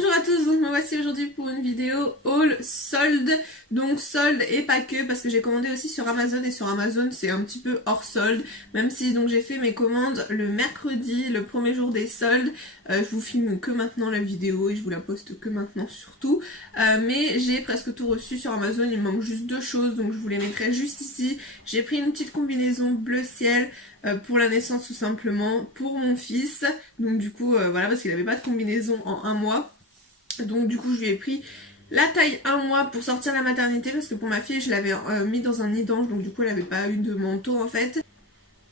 Bonjour à tous, donc me voici aujourd'hui pour une vidéo haul solde. Donc solde et pas que, parce que j'ai commandé aussi sur Amazon et sur Amazon c'est un petit peu hors solde. Même si donc j'ai fait mes commandes le mercredi, le premier jour des soldes. Je vous filme que maintenant la vidéo et je vous la poste que maintenant surtout. Mais j'ai presque tout reçu sur Amazon, il me manque juste deux choses donc je vous les mettrai juste ici. J'ai pris une petite combinaison bleu ciel pour la naissance tout simplement, pour mon fils. Donc du coup voilà, parce qu'il n'avait pas de combinaison en un mois. Donc du coup je lui ai pris la taille 1 mois pour sortir la maternité, parce que pour ma fille je l'avais mis dans un nid d'ange, donc du coup elle avait pas eu de manteau en fait.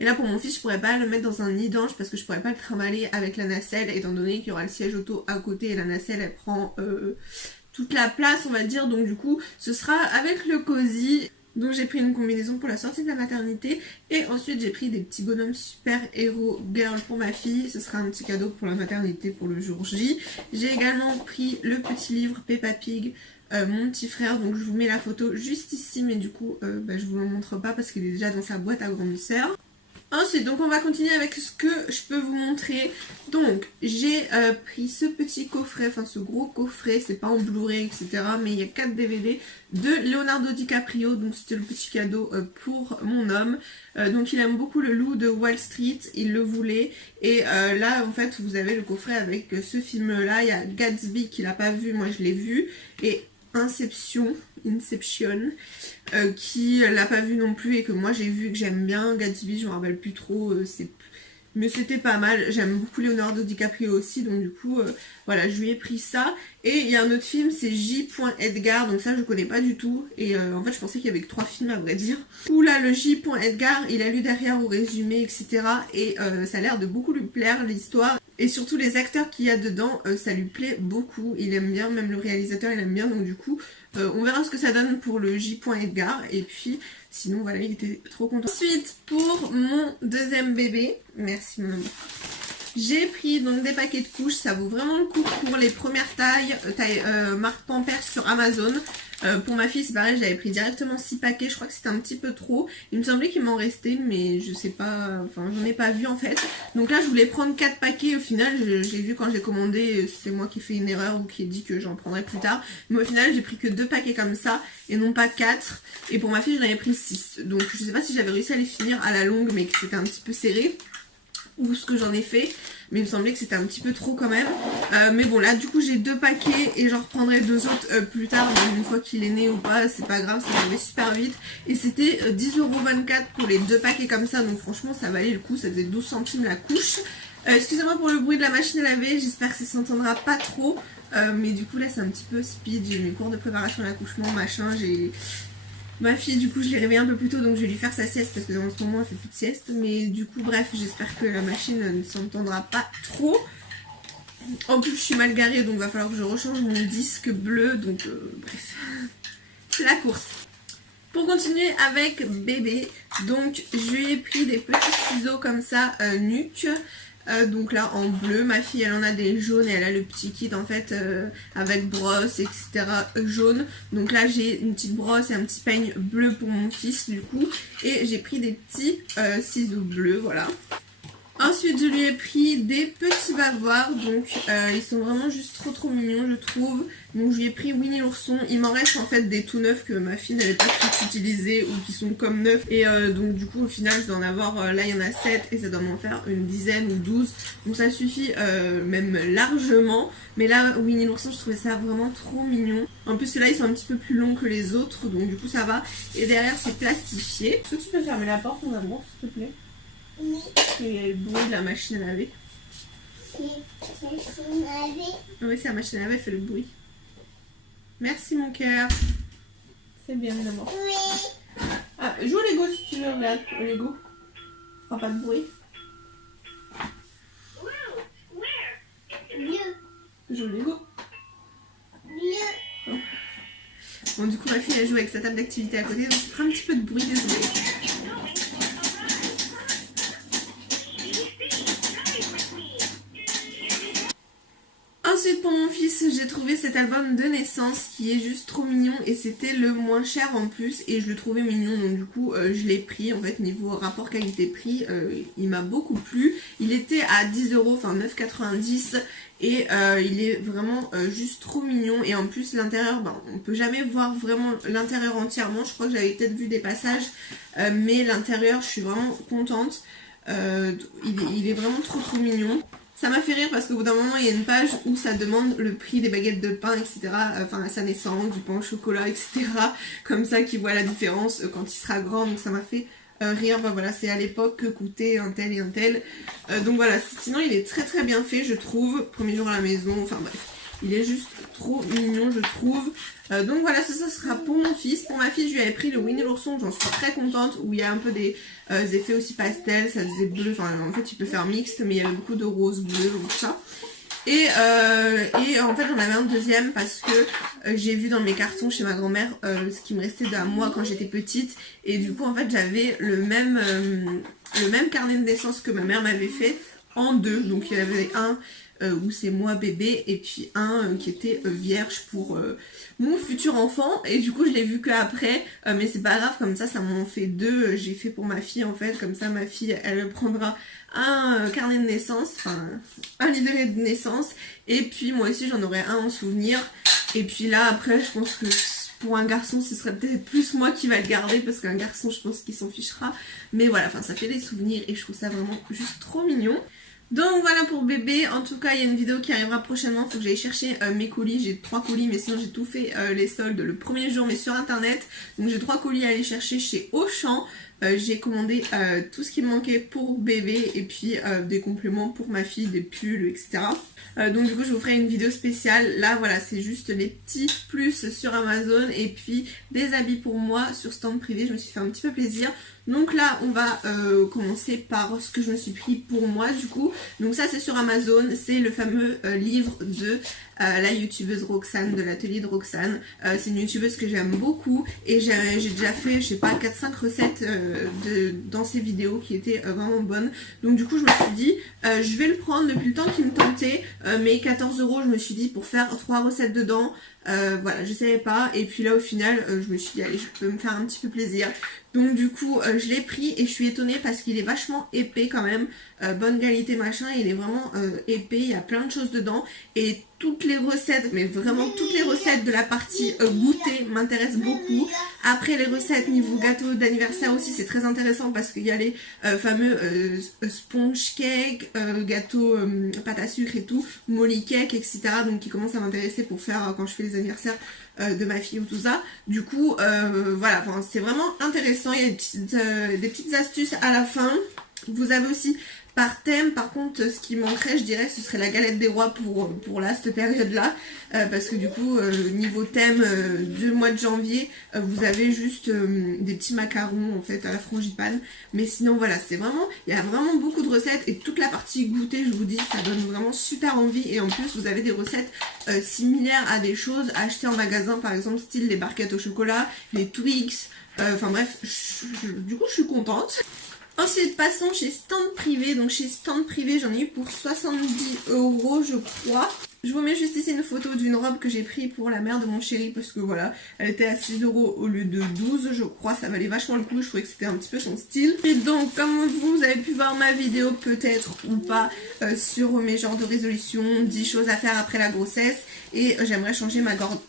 Et là pour mon fils je pourrais pas le mettre dans un nid d'ange parce que je pourrais pas le trimballer avec la nacelle, étant donné qu'il y aura le siège auto à côté et la nacelle elle prend toute la place on va dire. Donc du coup ce sera avec le cosy. Donc j'ai pris une combinaison pour la sortie de la maternité et ensuite j'ai pris des petits bonhommes super héros girl pour ma fille. Ce sera un petit cadeau pour la maternité pour le jour J. J'ai également pris le petit livre Peppa Pig, mon petit frère, donc je vous mets la photo juste ici, mais du coup je vous le montre pas parce qu'il est déjà dans sa boîte à grandisseur. Ensuite, donc on va continuer avec ce que je peux vous montrer. Donc j'ai pris ce petit coffret, enfin ce gros coffret, c'est pas en Blu-ray etc, mais il y a 4 DVD de Leonardo DiCaprio, donc c'était le petit cadeau pour mon homme. Donc il aime beaucoup le Loup de Wall Street, il le voulait, et là en fait vous avez le coffret avec ce film là. Il y a Gatsby qu'il n'a pas vu, moi je l'ai vu, et Inception qui l'a pas vu non plus et que moi j'ai vu, que j'aime bien. Gatsby je me rappelle plus trop, mais c'était pas mal. J'aime beaucoup Leonardo DiCaprio aussi, donc du coup voilà, je lui ai pris ça. Et il y a un autre film, c'est J. Edgar, donc ça je connais pas du tout, et en fait je pensais qu'il y avait que 3 films à vrai dire. Où là le J. Edgar, il a lu derrière au résumé etc, et ça a l'air de beaucoup lui plaire l'histoire. Et surtout les acteurs qu'il y a dedans, ça lui plaît beaucoup, il aime bien, même le réalisateur il aime bien, donc du coup on verra ce que ça donne pour le J. Edgar, et puis sinon voilà, il était trop content. Ensuite pour mon deuxième bébé, merci mon amour, j'ai pris donc des paquets de couches, ça vaut vraiment le coup pour les premières tailles, marque Pampers sur Amazon. Pour ma fille c'est pareil, j'avais pris directement 6 paquets, je crois que c'était un petit peu trop. Il me semblait qu'il m'en restait mais je sais pas, enfin j'en ai pas vu en fait. Donc là je voulais prendre 4 paquets, au final j'ai vu quand j'ai commandé, c'est moi qui ai fait une erreur ou qui ai dit que j'en prendrais plus tard. Mais au final j'ai pris que 2 paquets comme ça et non pas 4. Et pour ma fille j'en avais pris 6. Donc je sais pas si j'avais réussi à les finir à la longue mais que c'était un petit peu serré, ou ce que j'en ai fait, mais il me semblait que c'était un petit peu trop quand même. Mais bon là du coup j'ai 2 paquets et j'en reprendrai 2 autres plus tard, donc une fois qu'il est né ou pas, c'est pas grave, ça va super vite. Et c'était 10,24 € pour les 2 paquets comme ça, donc franchement ça valait le coup, ça faisait 12 centimes la couche. Excusez-moi pour le bruit de la machine à laver, j'espère que ça s'entendra pas trop. Mais du coup là c'est un petit peu speed, j'ai mes cours de préparation à l'accouchement, machin, j'ai... Ma fille du coup je l'ai réveillée un peu plus tôt, donc je vais lui faire sa sieste parce que dans ce moment elle fait plus de sieste. Mais du coup bref, j'espère que la machine ne s'entendra pas trop. En plus je suis mal garée, donc va falloir que je rechange mon disque bleu, donc bref, c'est la course. Pour continuer avec bébé, donc je lui ai pris des petits ciseaux comme ça, nuque. Donc là en bleu, ma fille elle en a des jaunes et elle a le petit kit en fait avec brosse etc jaune. Donc là j'ai une petite brosse et un petit peigne bleu pour mon fils du coup, et j'ai pris des petits ciseaux bleus, voilà. Ensuite je lui ai pris des petits bavoirs, donc ils sont vraiment juste trop mignons je trouve. Donc je lui ai pris Winnie l'ourson, il m'en reste en fait des tout neufs que ma fille n'avait pas pu utiliser ou qui sont comme neufs. Et donc du coup au final je dois en avoir, là il y en a 7 et ça doit m'en faire une dizaine ou 12. Donc ça suffit même largement. Mais là Winnie l'ourson je trouvais ça vraiment trop mignon. En plus là ils sont un petit peu plus longs que les autres, donc du coup ça va. Et derrière c'est plastifié. Est-ce que tu peux fermer la porte mon amour s'il te plaît? Oui. Il y a le bruit de la machine à laver. C'est la machine à laver. Oui, c'est la machine à laver, elle fait le bruit. Merci mon cœur. C'est bien d'abord. Oui. Ah, joue au Lego si tu veux, regarde. Au Lego. Ça fera pas de bruit. Bleu. Joue au Lego. Bleu. Oh. Bon, du coup, ma fille elle joue avec sa table d'activité à côté, donc ça fera un petit peu de bruit, désolé. Ensuite pour mon fils, j'ai trouvé cet album de naissance qui est juste trop mignon et c'était le moins cher en plus et je le trouvais mignon, donc du coup je l'ai pris. En fait, niveau rapport qualité-prix, il m'a beaucoup plu. Il était à 10 €, enfin 9,90 € et il est vraiment juste trop mignon. Et en plus l'intérieur, on peut jamais voir vraiment l'intérieur entièrement. Je crois que j'avais peut-être vu des passages, mais l'intérieur, je suis vraiment contente. Il est vraiment trop mignon. Ça m'a fait rire parce qu'au bout d'un moment il y a une page où ça demande le prix des baguettes de pain, etc. Enfin à sa naissance, du pain au chocolat, etc. Comme ça qu'il voit la différence quand il sera grand. Donc ça m'a fait rire. Voilà, c'est à l'époque que coûtait un tel et un tel. Donc voilà, sinon il est très bien fait, je trouve. Premier jour à la maison, enfin bref. Il est juste trop mignon, je trouve. Donc voilà, ça sera pour mon fils. Pour ma fille, je lui avais pris le Winnie l'ourson, j'en suis très contente, où il y a un peu des effets aussi pastel, ça faisait bleu, enfin en fait il peut faire mixte, mais il y avait beaucoup de rose, bleu, donc ça. Et en fait j'en avais un deuxième parce que j'ai vu dans mes cartons chez ma grand-mère ce qui me restait de moi quand j'étais petite. Et du coup en fait j'avais le même carnet de naissance que ma mère m'avait fait en deux. Donc il y avait un où c'est moi bébé et puis un qui était vierge pour mon futur enfant. Et du coup je l'ai vu qu'après, mais c'est pas grave, comme ça m'en fait deux. J'ai fait pour ma fille en fait, comme ça ma fille elle prendra un carnet de naissance, enfin un livret de naissance, et puis moi aussi j'en aurai un en souvenir. Et puis là après je pense que pour un garçon ce serait peut-être plus moi qui va le garder, parce qu'un garçon je pense qu'il s'en fichera, mais voilà, enfin ça fait des souvenirs et je trouve ça vraiment juste trop mignon. Donc voilà pour bébé. En tout cas il y a une vidéo qui arrivera prochainement, faut que j'aille chercher mes colis. J'ai 3 colis, mais sinon j'ai tout fait les soldes le premier jour mais sur internet. Donc j'ai 3 colis à aller chercher chez Auchan. J'ai commandé tout ce qui me manquait pour bébé et puis des compléments pour ma fille, des pulls, etc. Donc du coup je vous ferai une vidéo spéciale. Là voilà, c'est juste les petits plus sur Amazon et puis des habits pour moi sur stand privé. Je me suis fait un petit peu plaisir. Donc là on va commencer par ce que je me suis pris pour moi du coup. Donc ça c'est sur Amazon, c'est le fameux livre de la youtubeuse Roxane, de l'atelier de Roxane. C'est une youtubeuse que j'aime beaucoup et j'ai déjà fait je sais pas 4-5 recettes dans ses vidéos qui étaient vraiment bonnes. Donc du coup je me suis dit je vais le prendre depuis le temps qu'il me tentait, mais 14 € je me suis dit pour faire 3 recettes dedans. Voilà, je savais pas, et puis là au final je me suis dit allez, je peux me faire un petit peu plaisir. Donc du coup je l'ai pris et je suis étonnée parce qu'il est vachement épais quand même, bonne qualité machin, il est vraiment épais, il y a plein de choses dedans et toutes les recettes, mais vraiment toutes les recettes de la partie goûter m'intéressent beaucoup. Après les recettes niveau gâteau d'anniversaire aussi c'est très intéressant parce qu'il y a les fameux sponge cake, gâteau pâte à sucre et tout, molly cake, etc. Donc qui commencent à m'intéresser pour faire quand je fais les anniversaires de ma fille ou tout ça. Du coup voilà, c'est vraiment intéressant, il y a des petites astuces à la fin. Vous avez aussi par thème, par contre ce qui manquerait je dirais ce serait la galette des rois pour là, cette période là, parce que du coup niveau thème du mois de janvier vous avez juste des petits macarons en fait à la frangipane, mais sinon voilà, c'est vraiment, il y a vraiment beaucoup de recettes et toute la partie goûter je vous dis ça donne vraiment super envie. Et en plus vous avez des recettes similaires à des choses achetées en magasin, par exemple style les barquettes au chocolat, les Twix, enfin bref, du coup je suis contente. Ensuite passons chez stand privé. Donc chez stand privé j'en ai eu pour 70 € je crois. Je vous mets juste ici une photo d'une robe que j'ai pris pour la mère de mon chéri parce que voilà, elle était à 6 € au lieu de 12 je crois, ça valait vachement le coup, je trouvais que c'était un petit peu son style. Et donc comme vous avez pu voir ma vidéo peut-être ou pas sur mes genres de résolutions, 10 choses à faire après la grossesse, et j'aimerais changer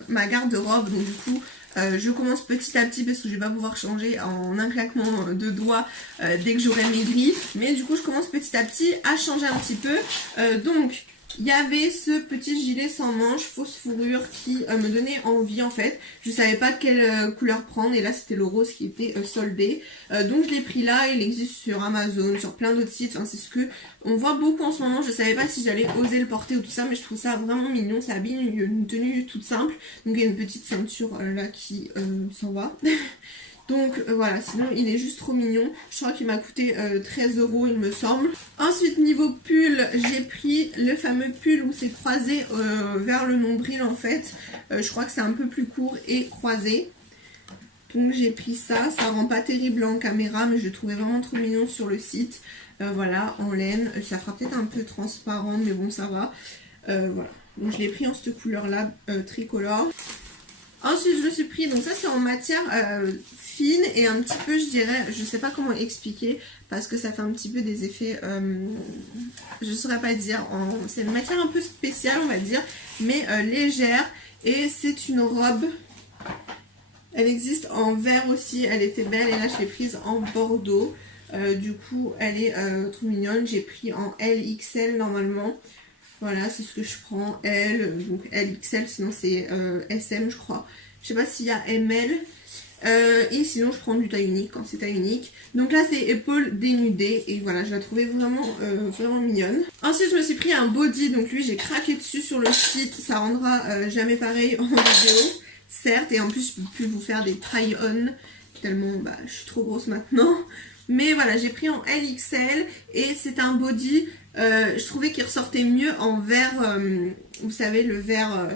ma garde-robe. Donc du coup je commence petit à petit parce que je vais pas pouvoir changer en un claquement de doigts dès que j'aurai maigri, mais du coup je commence petit à petit à changer un petit peu. Donc il y avait ce petit gilet sans manches fausse fourrure qui me donnait envie en fait. Je savais pas quelle couleur prendre et là c'était le rose qui était soldé. Donc je l'ai pris là, il existe sur Amazon, sur plein d'autres sites, enfin c'est ce que on voit beaucoup en ce moment. Je savais pas si j'allais oser le porter ou tout ça, mais je trouve ça vraiment mignon, ça habille une tenue toute simple. Donc il y a une petite ceinture là qui s'en va. Donc voilà, sinon il est juste trop mignon. Je crois qu'il m'a coûté 13 € il me semble. Ensuite niveau pull, j'ai pris le fameux pull où c'est croisé vers le nombril en fait. Je crois que c'est un peu plus court et croisé. Donc j'ai pris ça, ça rend pas terrible en caméra mais je le trouvais vraiment trop mignon sur le site. Voilà, en laine, ça fera peut-être un peu transparent mais bon ça va. Voilà. Donc je l'ai pris en cette couleur là, tricolore. Ensuite je me suis pris, donc ça c'est en matière fine et un petit peu je dirais, je sais pas comment expliquer parce que ça fait un petit peu des effets, je saurais pas dire, c'est une matière un peu spéciale on va dire, mais légère, et c'est une robe, elle existe en vert aussi, elle était belle et là je l'ai prise en bordeaux, du coup elle est trop mignonne, j'ai pris en LXL normalement. Voilà, c'est ce que je prends, L, donc LXL, sinon c'est SM je crois. Je sais pas s'il y a ML. Et sinon je prends du taille unique quand c'est taille unique. Donc là c'est épaules dénudées et voilà, je la trouvais vraiment, vraiment mignonne. Ensuite je me suis pris un body, donc lui j'ai craqué dessus sur le site. Ça rendra jamais pareil en vidéo, certes. Et en plus je peux plus vous faire des try-on, tellement bah, je suis trop grosse maintenant. Mais voilà, j'ai pris en LXL et c'est un body, je trouvais qu'il ressortait mieux en vert, vous savez le vert,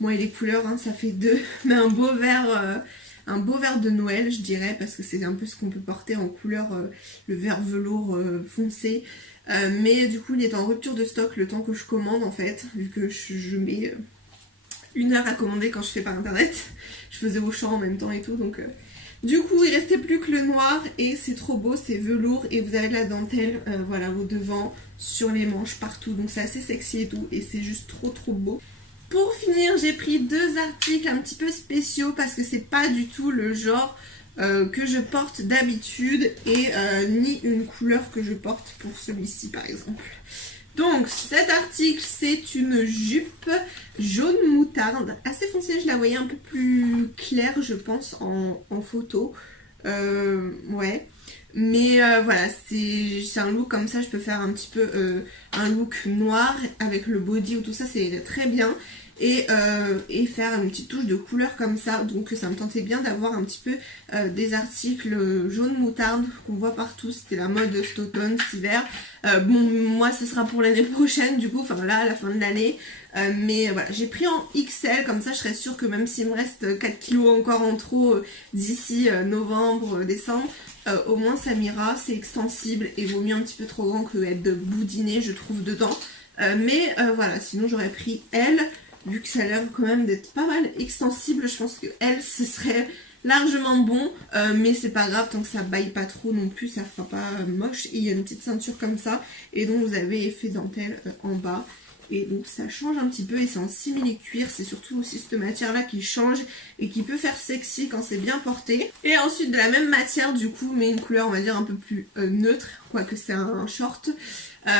moi et les couleurs hein, ça fait deux, mais un beau vert de Noël je dirais, parce que c'est un peu ce qu'on peut porter en couleur, le vert velours foncé. Mais du coup il est en rupture de stock le temps que je commande en fait, vu que je mets 1 heure à commander quand je fais par internet. Je faisais au champ en même temps et tout, donc... Du coup il restait plus que le noir et c'est trop beau, c'est velours et vous avez de la dentelle voilà, au devant, sur les manches, partout, donc c'est assez sexy et tout et c'est juste trop beau. Pour finir j'ai pris 2 articles un petit peu spéciaux parce que c'est pas du tout le genre que je porte d'habitude et ni une couleur que je porte pour celui-ci par exemple. Donc cet article c'est une jupe jaune moutarde, assez foncée, je la voyais un peu plus claire je pense en photo, ouais, mais voilà, c'est un look comme ça, je peux faire un petit peu un look noir avec le body ou tout ça, c'est très bien. Et faire une petite touche de couleur comme ça, donc ça me tentait bien d'avoir un petit peu des articles jaune moutarde qu'on voit partout, c'était la mode cet automne, cet hiver. Bon moi ce sera pour l'année prochaine du coup, enfin là à la fin de l'année, mais voilà, j'ai pris en XL, comme ça je serais sûre que même s'il me reste 4 kilos encore en trop d'ici novembre, décembre, au moins ça m'ira, c'est extensible et vaut mieux un petit peu trop grand que être boudiné je trouve dedans, mais voilà, sinon j'aurais pris L. Vu que ça a l'air quand même d'être pas mal extensible, je pense que elle, ce serait largement bon, mais c'est pas grave, tant que ça baille pas trop non plus, ça fera pas moche. Et il y a une petite ceinture comme ça, et donc vous avez effet dentelle en bas. Et donc ça change un petit peu et c'est en simili-cuir, c'est surtout aussi cette matière là qui change et qui peut faire sexy quand c'est bien porté. Et ensuite de la même matière du coup, mais une couleur on va dire un peu plus neutre, quoique c'est un short.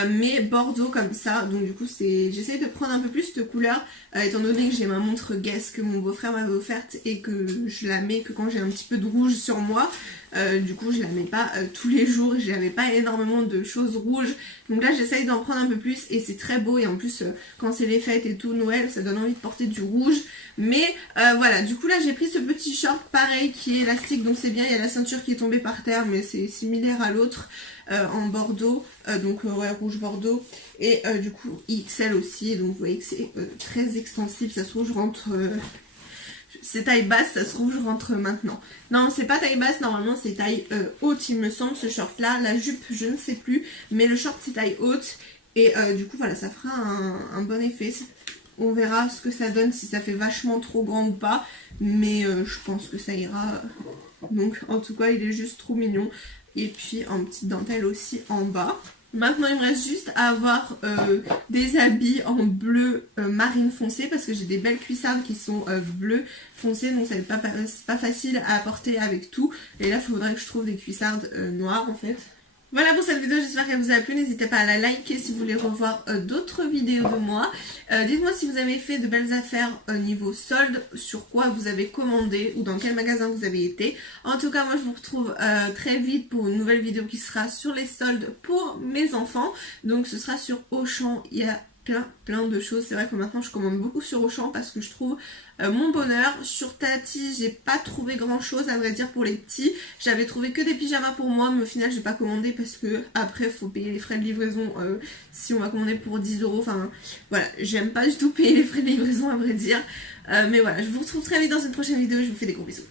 Mais bordeaux comme ça, donc du coup j'essaye de prendre un peu plus cette couleur, étant donné que j'ai ma montre Guess que mon beau-frère m'avait offerte et que je la mets que quand j'ai un petit peu de rouge sur moi. Du coup je la mets pas tous les jours, j'avais pas énormément de choses rouges, donc là j'essaye d'en prendre un peu plus et c'est très beau. Et en plus quand c'est les fêtes et tout, Noël, ça donne envie de porter du rouge. Mais voilà, du coup là j'ai pris ce petit short pareil qui est élastique, donc c'est bien, il y a la ceinture qui est tombée par terre mais c'est similaire à l'autre, en bordeaux, donc ouais, rouge bordeaux, et du coup XL aussi, donc vous voyez que c'est très extensible, ça se trouve je rentre, c'est taille basse, ça se trouve je rentre maintenant. Non c'est pas taille basse, normalement c'est taille haute il me semble ce short là, la jupe je ne sais plus, mais le short c'est taille haute, et du coup voilà, ça fera un bon effet. On verra ce que ça donne, si ça fait vachement trop grand ou pas, mais je pense que ça ira. Donc en tout cas il est juste trop mignon. Et puis en petite dentelle aussi en bas. Maintenant il me reste juste à avoir des habits en bleu marine foncé, parce que j'ai des belles cuissardes qui sont bleu foncé, donc ça va pas facile à porter avec tout. Et là il faudrait que je trouve des cuissardes noires en fait. Voilà pour cette vidéo, j'espère qu'elle vous a plu, n'hésitez pas à la liker si vous voulez revoir d'autres vidéos de moi. Dites-moi si vous avez fait de belles affaires niveau solde, sur quoi vous avez commandé ou dans quel magasin vous avez été. En tout cas moi je vous retrouve très vite pour une nouvelle vidéo qui sera sur les soldes pour mes enfants. Donc ce sera sur Auchan, il y a plein de choses. C'est vrai que maintenant je commande beaucoup sur Auchan parce que je trouve mon bonheur. Sur Tati j'ai pas trouvé grand chose à vrai dire pour les petits, j'avais trouvé que des pyjamas pour moi, mais au final j'ai pas commandé parce que après faut payer les frais de livraison si on va commander pour 10 €. Enfin voilà, j'aime pas du tout payer les frais de livraison à vrai dire, mais voilà, je vous retrouve très vite dans une prochaine vidéo, je vous fais des gros bisous.